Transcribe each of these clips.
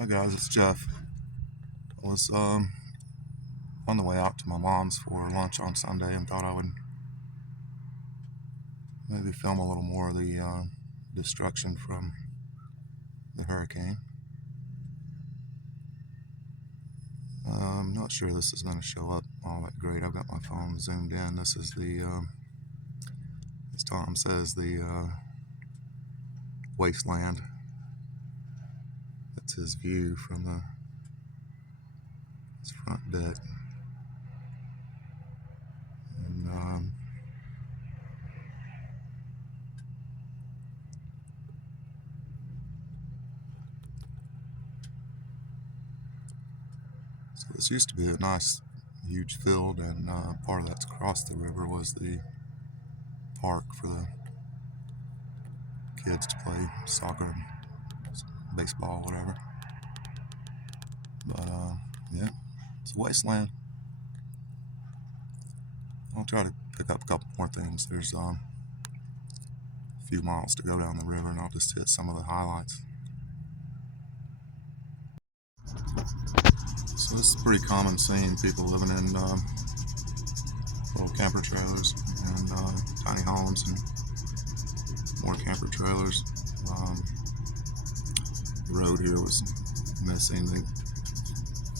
Hi guys, it's Jeff. I was on the way out to my mom's for lunch on Sunday and thought I would maybe film a little more of the destruction from the hurricane. I'm not sure this is going to show up all that great. I've got my phone zoomed in. This is as Tom says, the wasteland. That's his view from his front deck. And so this used to be a nice huge field, and part of that's across the river was the park for the kids to play soccer, baseball, whatever. But yeah, it's a wasteland. I'll try to pick up a couple more things. There's a few miles to go down the river, and I'll just hit some of the highlights. So this is a pretty common scene. People living in little camper trailers and tiny homes and more camper trailers. The road here was missing. They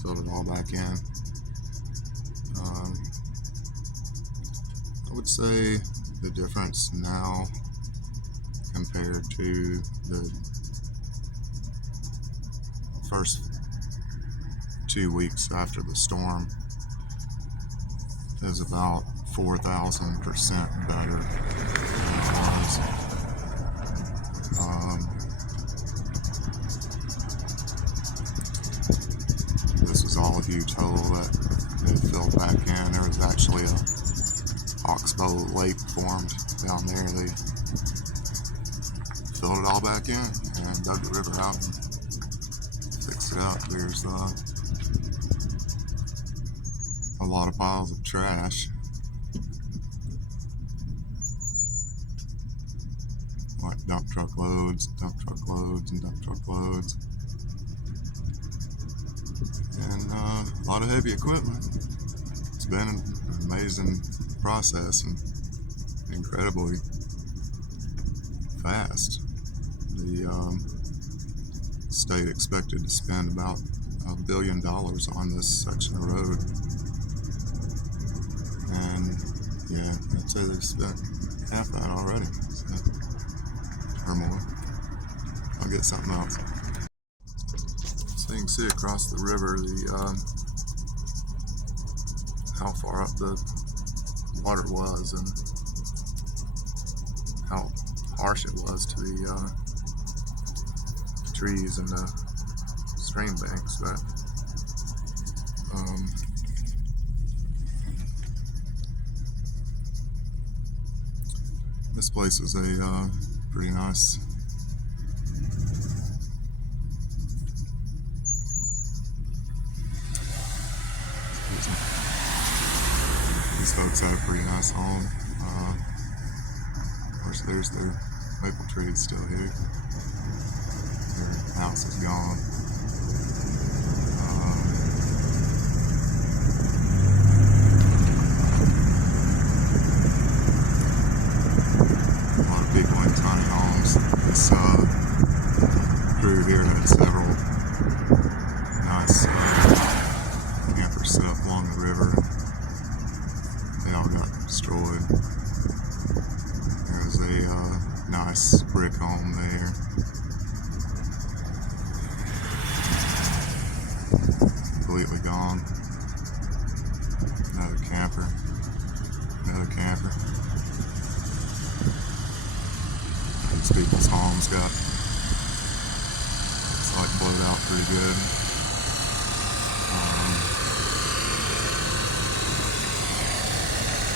filled it all back in. I would say the difference now compared to the first 2 weeks after the storm is about 4,000% better than it was. This was all a huge hole that they filled back in. There was actually a Oxbow Lake formed down there. They filled it all back in and dug the river out and fixed it up. There's a lot of piles of trash, like dump truck loads, and dump truck loads, and a lot of heavy equipment. It's been an amazing process and incredibly fast. The state expected to spend about $1 billion on this section of road, and yeah, I'd say they've spent half that already, or more. I'll get something else. So you can see across the river how far up the water was and how harsh it was to the trees and the stream banks. But this place was a pretty nice these folks had a pretty nice home. Of course, there's their maple trees still here. Their house is gone. A lot of people in tiny homes. This crew here had several nice campers set up along the river. They all got destroyed. There's a nice brick home there. Completely gone. Another camper. These people's homes got, it's like blowed out pretty good.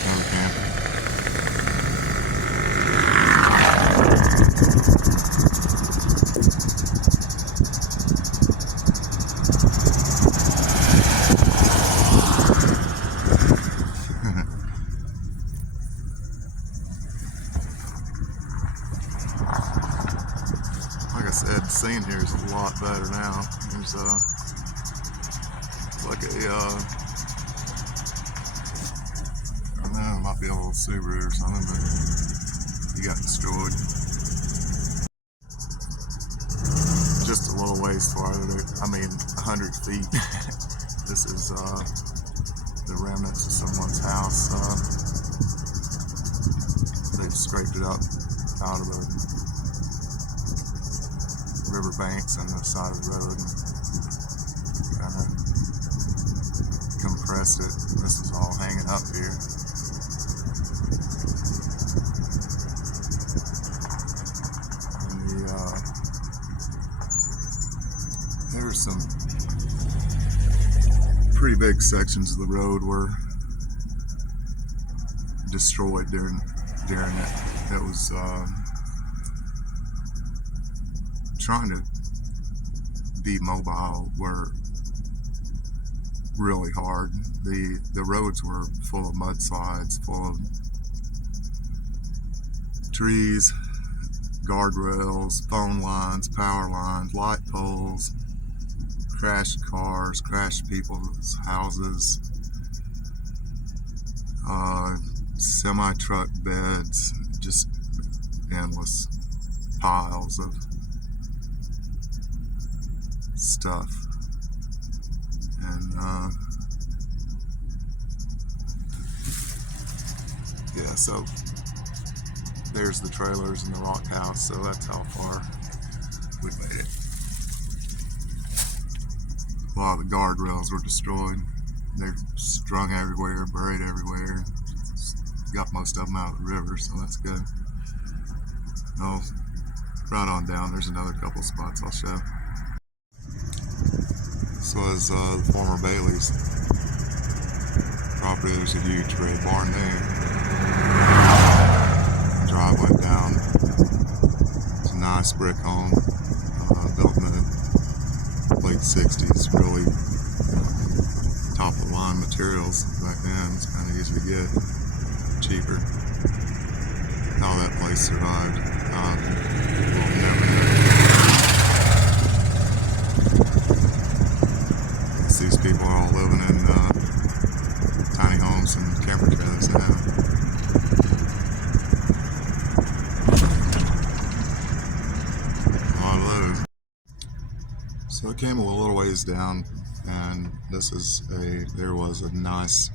Another camper. Like I said, the scene here is a lot better now. There's it's like a I don't know, it might be a little Subaru or something, but he got destroyed. Just a little ways farther, I mean 100 feet. This is the remnants of someone's house. They've scraped it up out of the river banks on the side of the road and kind of compressed it. This is all hanging up here. And there's some pretty big sections of the road were destroyed during it. It was trying to be mobile were really hard. The roads were full of mudslides, full of trees, guardrails, phone lines, power lines, light poles, crashed cars, crashed people's houses, semi-truck beds, just endless piles of stuff. And yeah, so there's the trailers and the rock house, so that's how far we made it. A lot of the guardrails were destroyed. They're strung everywhere, buried everywhere. Got most of them out of the river, so that's good. Oh, right on down, there's another couple spots I'll show. This was the former Bailey's property. There's a huge red barn there. Drive went down. It's a nice brick home, built in the late 60s. Really top of the line materials back then. It's kind of easy to get, cheaper. How that place survived, we'll never know. These people are all living in tiny homes and camper trailers now. A lot of those. So I came a little ways down, and there was a nice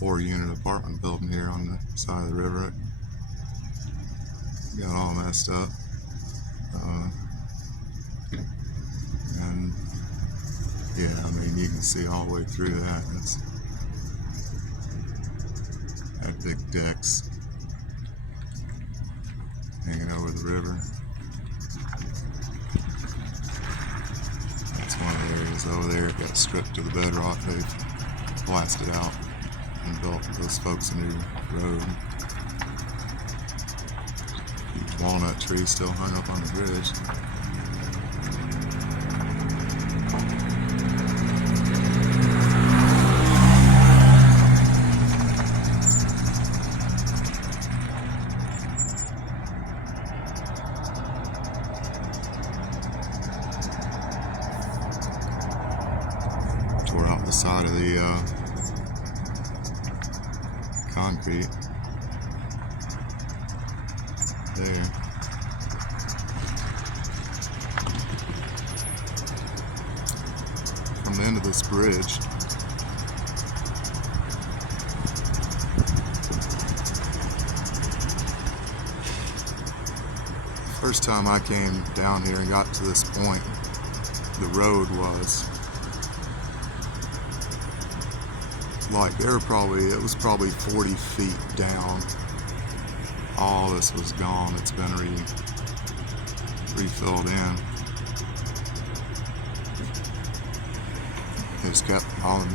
4-unit apartment building here on the side of the river. It got all messed up. And yeah, I mean, you can see all the way through that. It's had big decks hanging over the river. That's one of the areas over there. It got stripped to the bedrock. They've blasted out and built those folks a new road. The walnut tree still hung up on the bridge. Tore out the side of the concrete there. From the end of this bridge, first time I came down here and got to this point, the road was like it was probably 40 feet down. All this was gone. It's been refilled in. They just kept hauling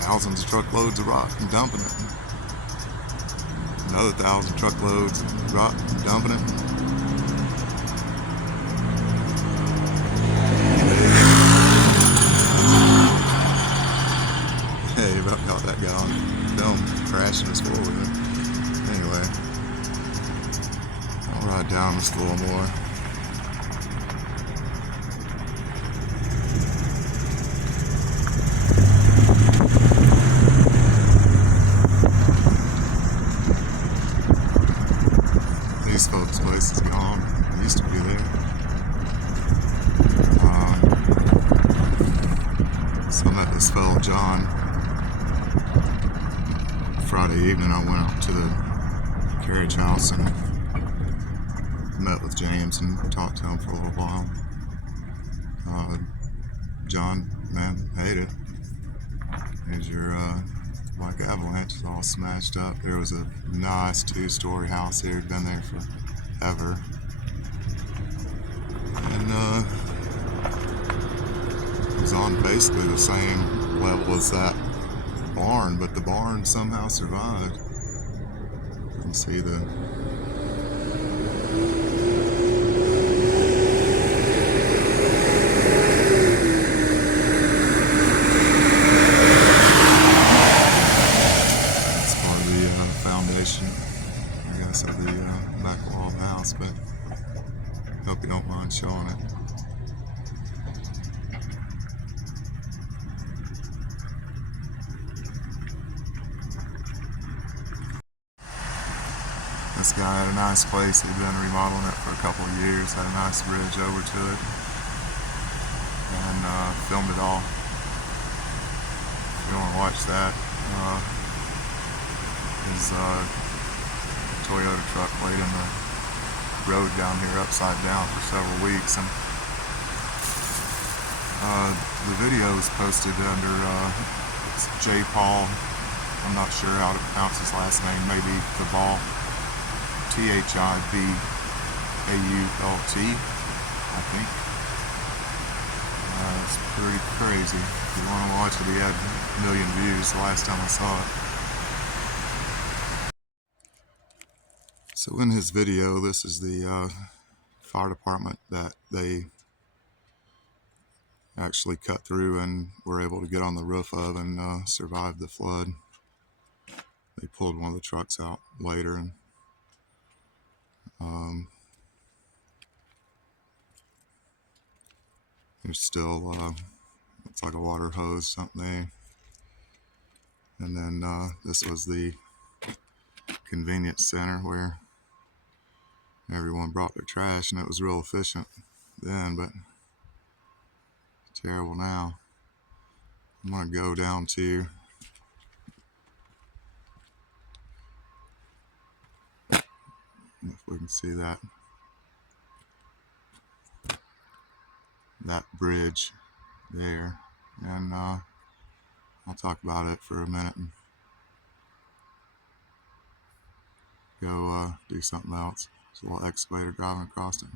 thousands of truckloads of rock and dumping it. Another 1,000 truckloads of rock and dumping it. Hey, about got that guy on film crashing his four-wheeler. Anyway, I'll ride down just a little more. So I met this fellow John Friday evening. I went out to the carriage house and met with James and talked to him for a little while. John, man, hate it. As your like avalanche is all smashed up. There was a nice 2-story house here. Had been there forever, and it was on basically the same level as that barn, but the barn somehow survived. You can see the foundation, I guess, of the back wall of the house, but hope you don't mind showing it. This guy had a nice place. He'd been remodeling it for a couple of years, had a nice bridge over to it, and filmed it all. If you want to watch that, his Toyota truck laid in the road down here upside down for several weeks, and the video is posted under it's J. Paul. I'm not sure how to pronounce his last name. Maybe the Ball, Thibault, I think. It's pretty crazy. If you want to watch it, he had 1 million views the last time I saw it. So in his video, this is the fire department that they actually cut through and were able to get on the roof of and survive the flood. They pulled one of the trucks out later, and there's still looks like a water hose, something there. And then this was the convenience center where everyone brought their trash, and it was real efficient then, but terrible now. I'm gonna go down to if we can see that bridge there, and I'll talk about it for a minute and go do something else. There's a little excavator driving across it.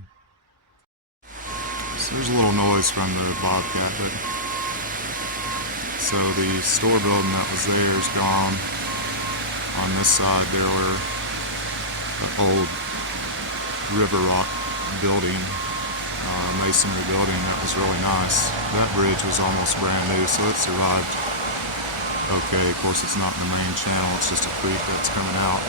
So there's a little noise from the Bobcat, but so the store building that was there is gone. On this side there were the old river rock building, masonry building that was really nice. That bridge was almost brand new, so it survived okay. Of course, it's not in the main channel, it's just a creek that's coming out.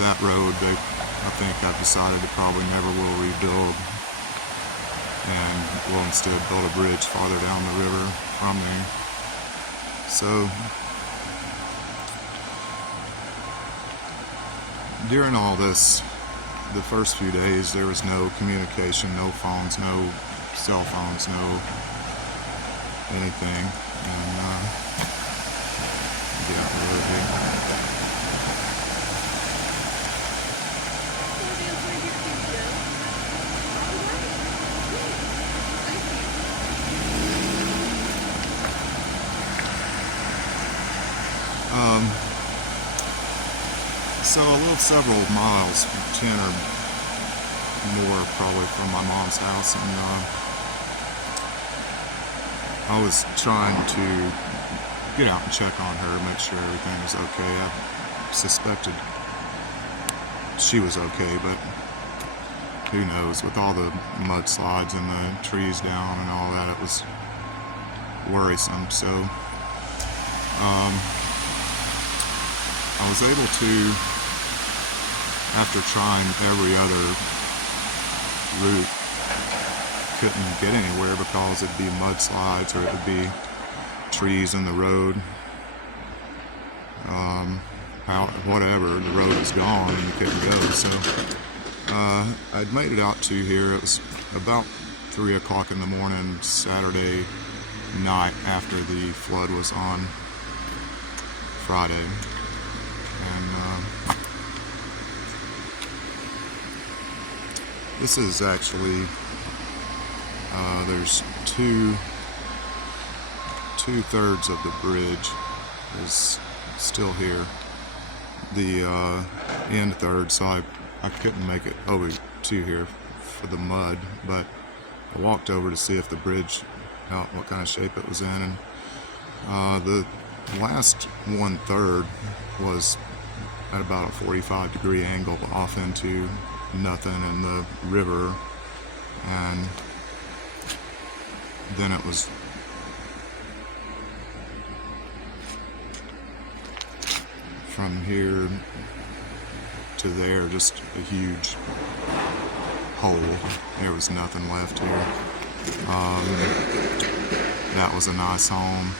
That road, I think I've decided to probably never will rebuild, and will instead build a bridge farther down the river from there. So during all this, the first few days, there was no communication, no phones, no cell phones, no anything. And get out the road here. So I live several miles, 10 or more probably, from my mom's house, and I was trying to get out and check on her, make sure everything was okay. I suspected she was okay, but who knows? With all the mudslides and the trees down and all that, it was worrisome. So I was able to, after trying every other route, couldn't get anywhere because it'd be mudslides or it would be trees in the road. Whatever, the road was gone and you couldn't go. So I'd made it out to here. It was about 3 o'clock in the morning Saturday night after the flood was on Friday. And this is actually there's two-thirds of the bridge is still here. The end third, so I couldn't make it over to here for the mud, but I walked over to see if the bridge, what kind of shape it was in, and the last 1/3 was at about a 45-degree angle off into nothing in the river, and then it was from here to there just a huge hole. There was nothing left here. That was a nice home,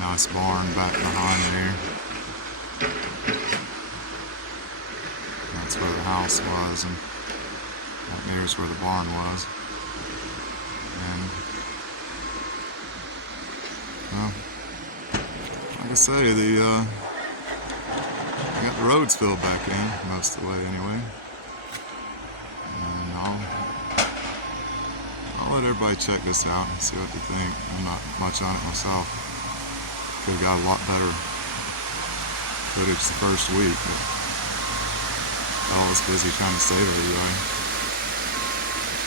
nice barn back behind there. That's where the house was, and right there's where the barn was. And well, like I say, I got the roads filled back in most of the way anyway. And I'll let everybody check this out and see what they think. I'm not much on it myself. Could have got a lot better footage the first week, but I was busy trying to save everybody.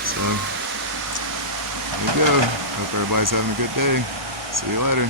So there you go. Hope everybody's having a good day. See you later.